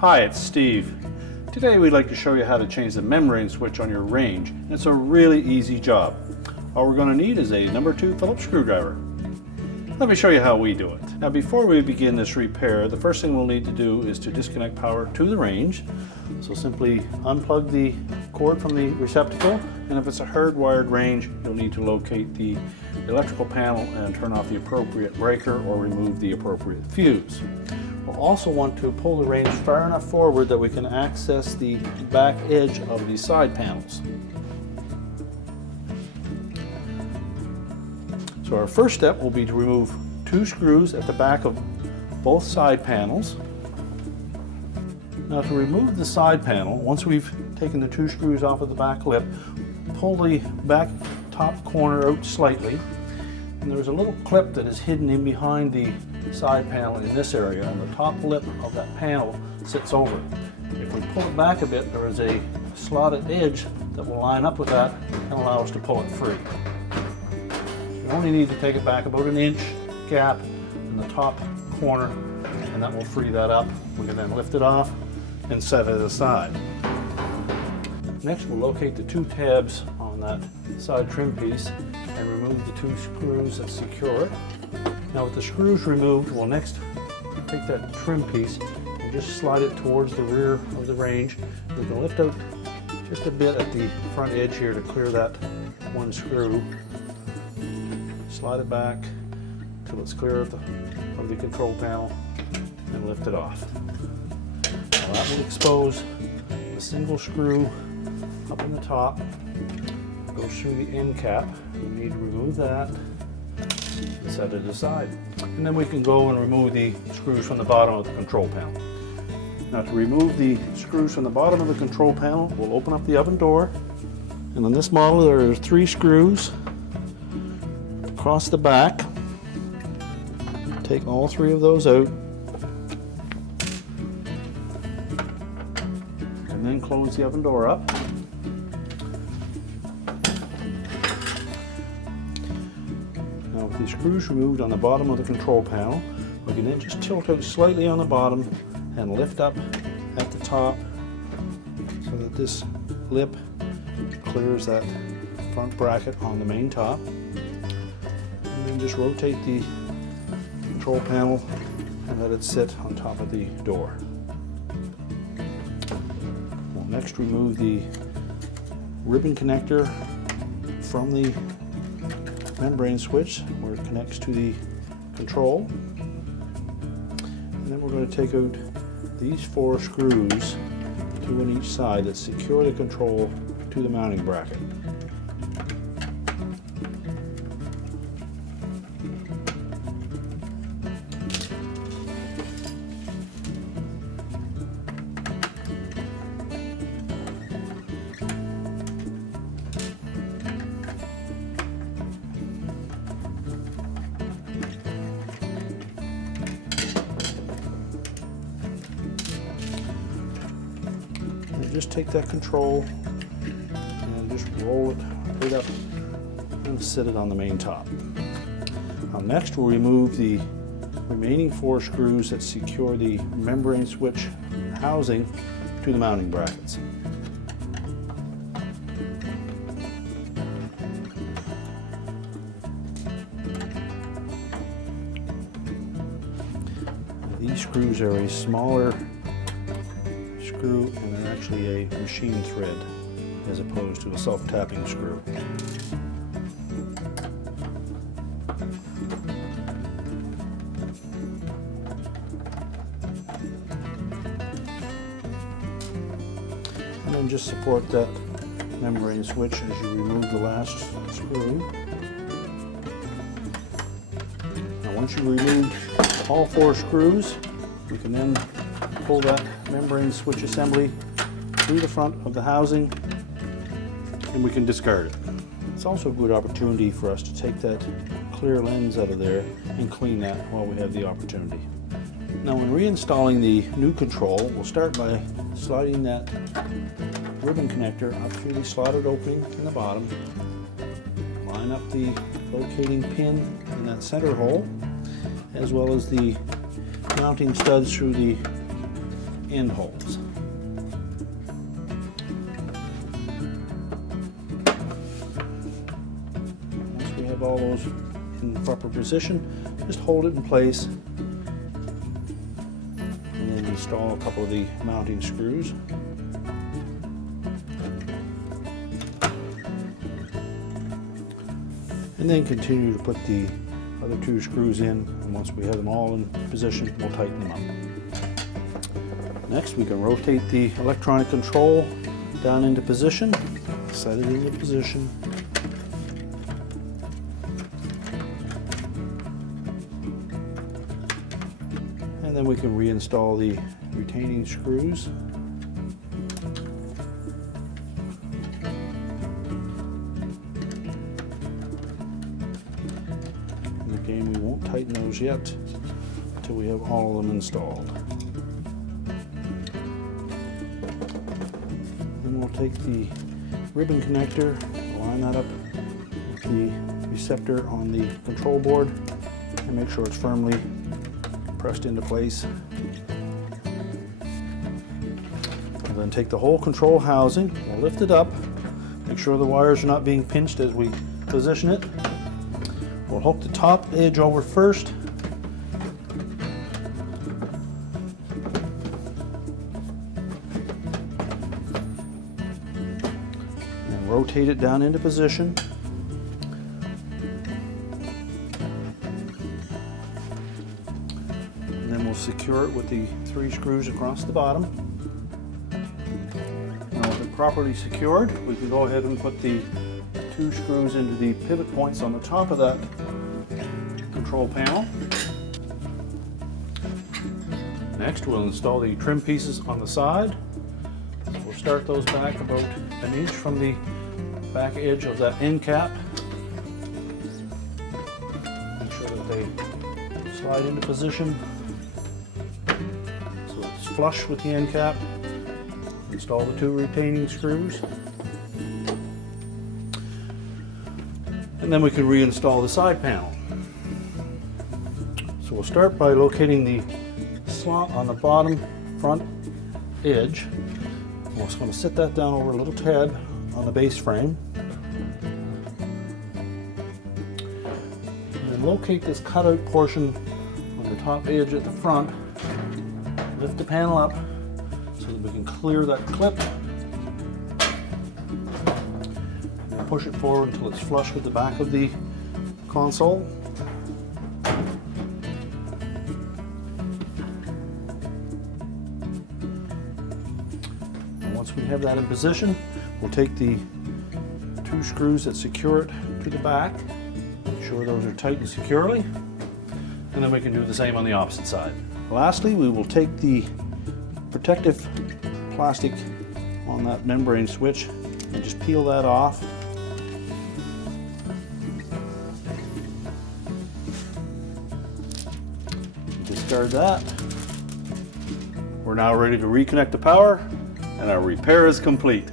Hi, it's Steve. Today we'd like to show you how to change the membrane switch on your range. It's a really easy job. All we're going to need is a number 2 Phillips screwdriver. Let me show you how we do it. Now before we begin this repair, the first thing we'll need to do is to disconnect power to the range. So simply unplug the cord from the receptacle, and if it's a hardwired range, you'll need to locate the electrical panel and turn off the appropriate breaker or remove the appropriate fuse. We'll also want to pull the range far enough forward that we can access the back edge of the side panels. So our first step will be to remove 2 screws at the back of both side panels. Now to remove the side panel, once we've taken the 2 screws off of the back lip, pull the back top corner out slightly, and there's a little clip that is hidden in behind the side panel in this area, and the top lip of that panel sits over it. If we pull it back a bit, there is a slotted edge that will line up with that and allow us to pull it free. You only need to take it back about an inch gap in the top corner, and that will free that up. We can then lift it off and set it aside. Next, we'll locate the 2 tabs on that side trim piece and remove the 2 screws that secure it. Now with the screws removed, we'll next take that trim piece and just slide it towards the rear of the range. We can lift out just a bit at the front edge here to clear that 1 screw. Slide it back till it's clear of the control panel and lift it off. Now that will expose a single screw up in the top. Goes through the end cap. We need to remove that and set it aside. And then we can go and remove the screws from the bottom of the control panel. Now to remove the screws from the bottom of the control panel, we'll open up the oven door. And on this model there are 3 screws across the back. Take all 3 of those out. And then close the oven door up. Now with the screws removed on the bottom of the control panel, we can then just tilt out slightly on the bottom and lift up at the top so that this lip clears that front bracket on the main top. And then just rotate the control panel and let it sit on top of the door. We'll next remove the ribbon connector from the membrane switch where it connects to the control. And then we're going to take out these 4 screws, 2 on each side, that secure the control to the mounting bracket. Just take that control and just roll it right up and sit it on the main top. Next we'll remove the remaining 4 screws that secure the membrane switch housing to the mounting brackets. These screws are a smaller screw, and they're actually a machine thread as opposed to a self-tapping screw. And then just support that membrane switch as you remove the last screw. Now once you remove all 4 screws, we can then pull that membrane switch assembly through the front of the housing and we can discard it. It's also a good opportunity for us to take that clear lens out of there and clean that while we have the opportunity. Now when reinstalling the new control, we'll start by sliding that ribbon connector up through the slotted opening in the bottom, line up the locating pin in that center hole, as well as the mounting studs through the end holes. Once we have all those in the proper position, just hold it in place and then install a couple of the mounting screws. And then continue to put the other 2 screws in, and once we have them all in position, we'll tighten them up. Next, we can rotate the electronic control down into position, set it into position. And then we can reinstall the retaining screws. Again, we won't tighten those yet until we have all of them installed. Then we'll take the ribbon connector, line that up with the receptor on the control board, and make sure it's firmly pressed into place. We'll then take the whole control housing, we'll lift it up, make sure the wires are not being pinched as we position it. We'll hook the top edge over first. And rotate it down into position. And then we'll secure it with the 3 screws across the bottom. Now with it properly secured, we can go ahead and put the 2 screws into the pivot points on the top of that control panel. Next, we'll install the trim pieces on the side. We'll start those back about 1 inch from the back edge of that end cap. Make sure that they slide into position so it's flush with the end cap. Install the 2 retaining screws. And then we can reinstall the side panel. So we'll start by locating the slot on the bottom front edge. We're just going to sit that down over a little tab on the base frame. And then locate this cutout portion on the top edge at the front. Lift the panel up so that we can clear that clip. And push it forward until it's flush with the back of the console. Once we have that in position, we'll take the 2 screws that secure it to the back, make sure those are tight and securely, and then we can do the same on the opposite side. Lastly, we will take the protective plastic on that membrane switch and just peel that off. Discard that. We're now ready to reconnect the power, and our repair is complete.